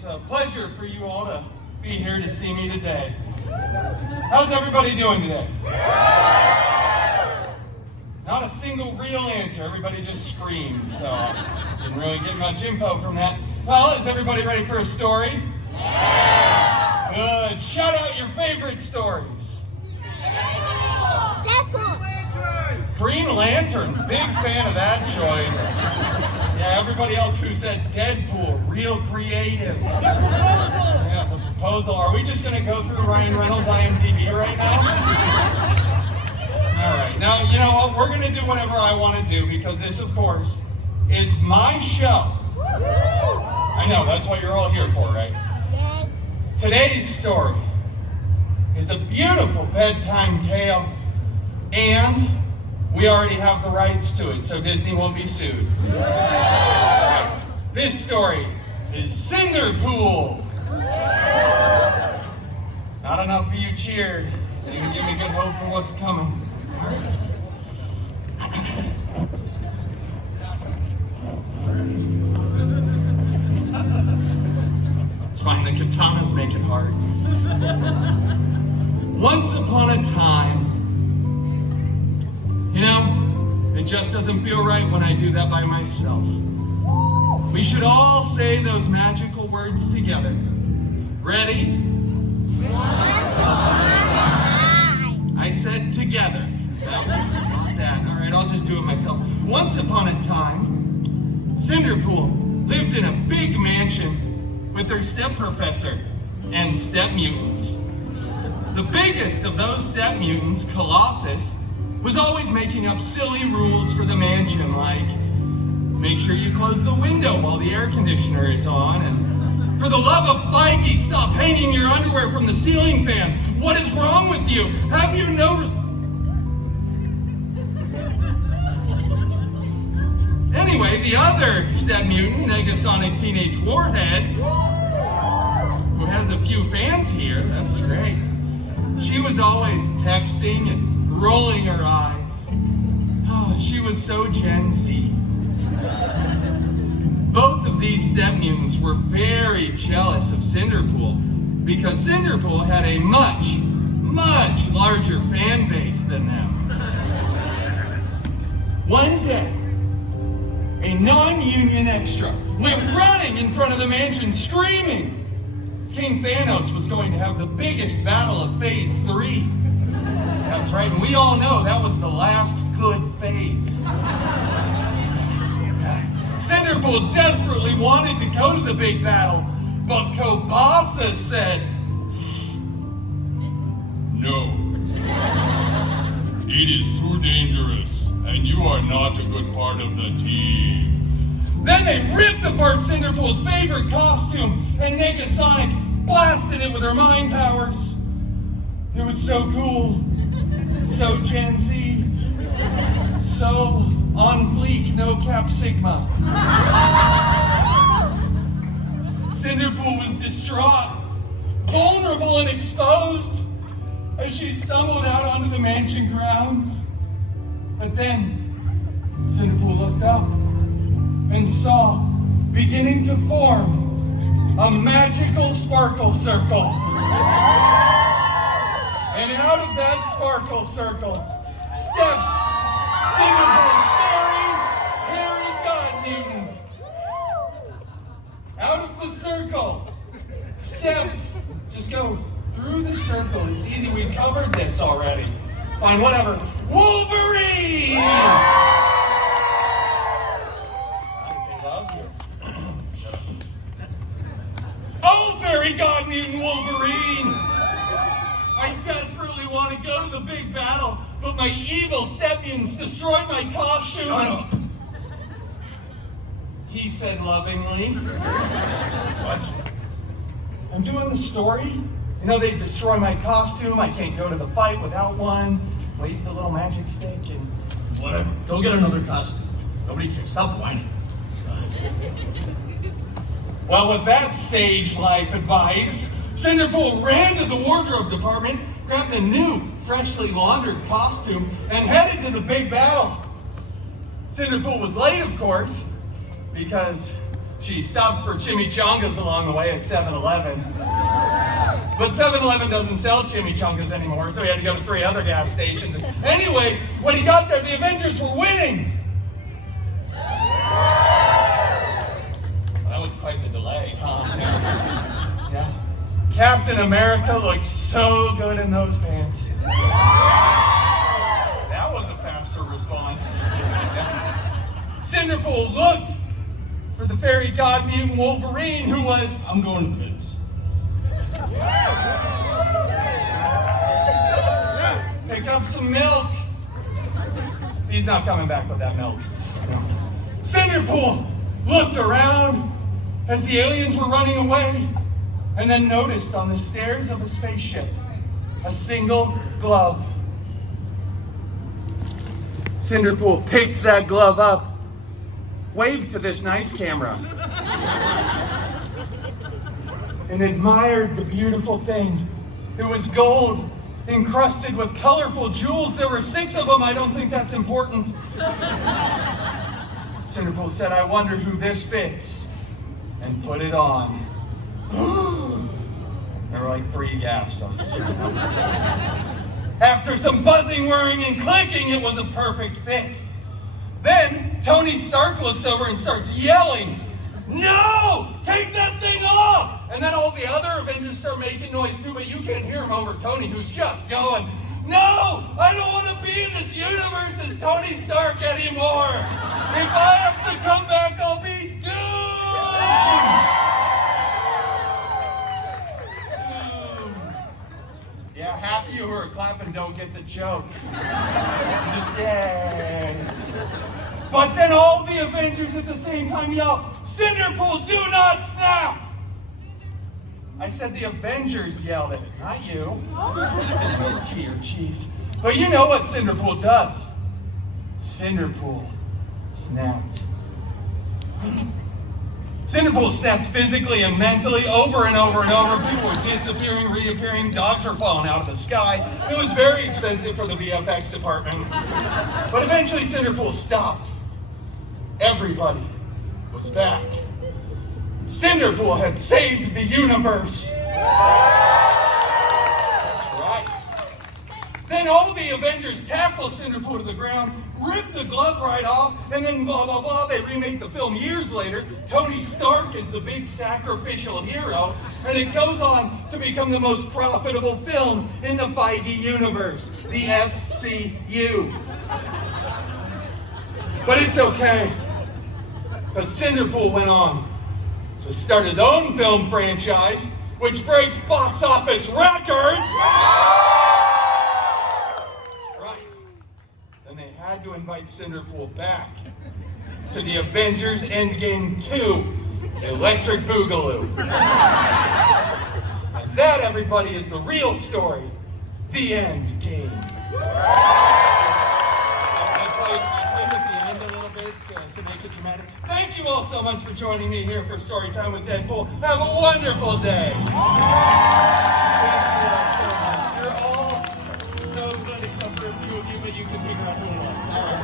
It's a pleasure for you all to be here to see me today. How's everybody doing today? Not a single real answer. Everybody just screamed, so I didn't really get much info from that. Well, is everybody ready for a story? Yeah! Good. Shout out your favorite stories. Deadpool. Green Lantern. Big fan of that choice. Yeah, everybody else who said Deadpool, real creative. Yeah, the proposal. Are we just going to go through Ryan Reynolds' IMDb right now? All right. Now, you know what? We're going to do whatever I want to do because this, of course, is my show. I know, that's what you're all here for, right? Yes. Today's story is a beautiful bedtime tale, and we already have the rights to it, so Disney won't be sued. This story is Cinderpool. Not enough of you cheered. Didn't give me good hope for what's coming. All right. It's fine, the katanas make it hard. Once upon a time, you know, it just doesn't feel right when I do that by myself. We should all say those magical words together. Ready? Once upon a time. I said together. That was not that. All right, I'll just do it myself. Once upon a time, Cinderpool lived in a big mansion with her step professor and step mutants. The biggest of those step mutants, Colossus, was always making up silly rules for the mansion, like make sure you close the window while the air conditioner is on, and for the love of Feige, stop hanging your underwear from the ceiling fan. What is wrong with you? Have you noticed? Anyway, the other step mutant, Negasonic Teenage Warhead, who has a few fans here, that's great. She was always texting and rolling her eyes. Oh, she was so Gen Z. Both of these step mutants were very jealous of Cinderpool because Cinderpool had a much, much larger fan base than them. One day, a non-union extra went running in front of the mansion screaming King Thanos was going to have the biggest battle of Phase 3. That's right, and we all know that was the last good phase. Cinderpool desperately wanted to go to the big battle, but Kobasa said, No. It is too dangerous, and you are not a good part of the team. Then they ripped apart Cinderpool's favorite costume, and Negasonic blasted it with her mind powers. It was so cool, so Gen Z, so on fleek, no Cap Sigma. Cinderpool was distraught, vulnerable and exposed as she stumbled out onto the mansion grounds. But then Cinderpool looked up and saw, beginning to form, a magical sparkle circle. And out of that sparkle circle stepped Cinderpool's hairy god mutant. Out of the circle stepped, just go through the circle. It's easy, we covered this already. Fine, whatever. Wolverine! Okay, love you. Oh, fairy god mutant Wolverine! I desperately want to go to the big battle, but my evil step mutants destroyed my costume. Shut up. He said lovingly. What? I'm doing the story. You know, they destroy my costume. I can't go to the fight without one. Wave the little magic stick and... Whatever. Go get another costume. Nobody cares. Stop whining. Well, with that sage life advice, Cinderpool ran to the wardrobe department, grabbed a new, freshly laundered costume, and headed to the big battle. Cinderpool was late, of course, because She stopped for chimichangas along the way at 7-Eleven. But 7-Eleven doesn't sell chimichangas anymore, so he had to go to 3 other gas stations. Anyway, when he got there, the Avengers were winning. Well, that was quite the delay, huh? Yeah. Captain America looked so good in those pants. That was a faster response. Cinderpool looked for the fairy god mutant Wolverine, who was... I'm going to Pigs. Pick up some milk. He's not coming back with that milk. No. Cinderpool looked around as the aliens were running away, and then noticed on the stairs of a spaceship a single glove. Cinderpool picked that glove up, waved to this nice camera, and admired the beautiful thing. It was gold, encrusted with colorful jewels. There were 6 of them. I don't think that's important. Cinderpool said, "I wonder who this fits," and put it on. There were like 3 gaffs. After some buzzing, whirring, and clicking, it was a perfect fit. Then Tony Stark looks over and starts yelling, "No! Take that thing off!" And then all the other Avengers start making noise too, but you can't hear them over Tony, who's just going, "No! I don't want to be in this universe as Tony Stark anymore! If I have to come back, I'll be doomed!" Yeah, half of you who are clapping don't get the joke. Just yay. But then all the Avengers at the same time yell, "Cinderpool, do not snap!" I said the Avengers yelled it, not you. Here, cheese. But you know what Cinderpool does. Cinderpool snapped. Cinderpool snapped physically and mentally over and over and over. People were disappearing, reappearing. Dogs were falling out of the sky. It was very expensive for the VFX department. But eventually Cinderpool stopped. Everybody was back. Cinderpool had saved the universe. That's right. Then all the Avengers tackle Cinderpool to the ground, rip the glove right off, and then blah, blah, blah. They remake the film years later. Tony Stark is the big sacrificial hero, and it goes on to become the most profitable film in the Feige universe, the FCU. But it's okay, because Cinderpool went on to start his own film franchise, which breaks box office records. Right. Then they had to invite Cinderpool back to the Avengers Endgame 2, Electric Boogaloo. And that, everybody, is the real story. The end game. I played at the end a little bit to make it dramatic. Thank you all so much for joining me here for Storytime with Deadpool. Have a wonderful day. Thank you all so much. You're all so good, except for a few of you, but you can figure out who it was. All right.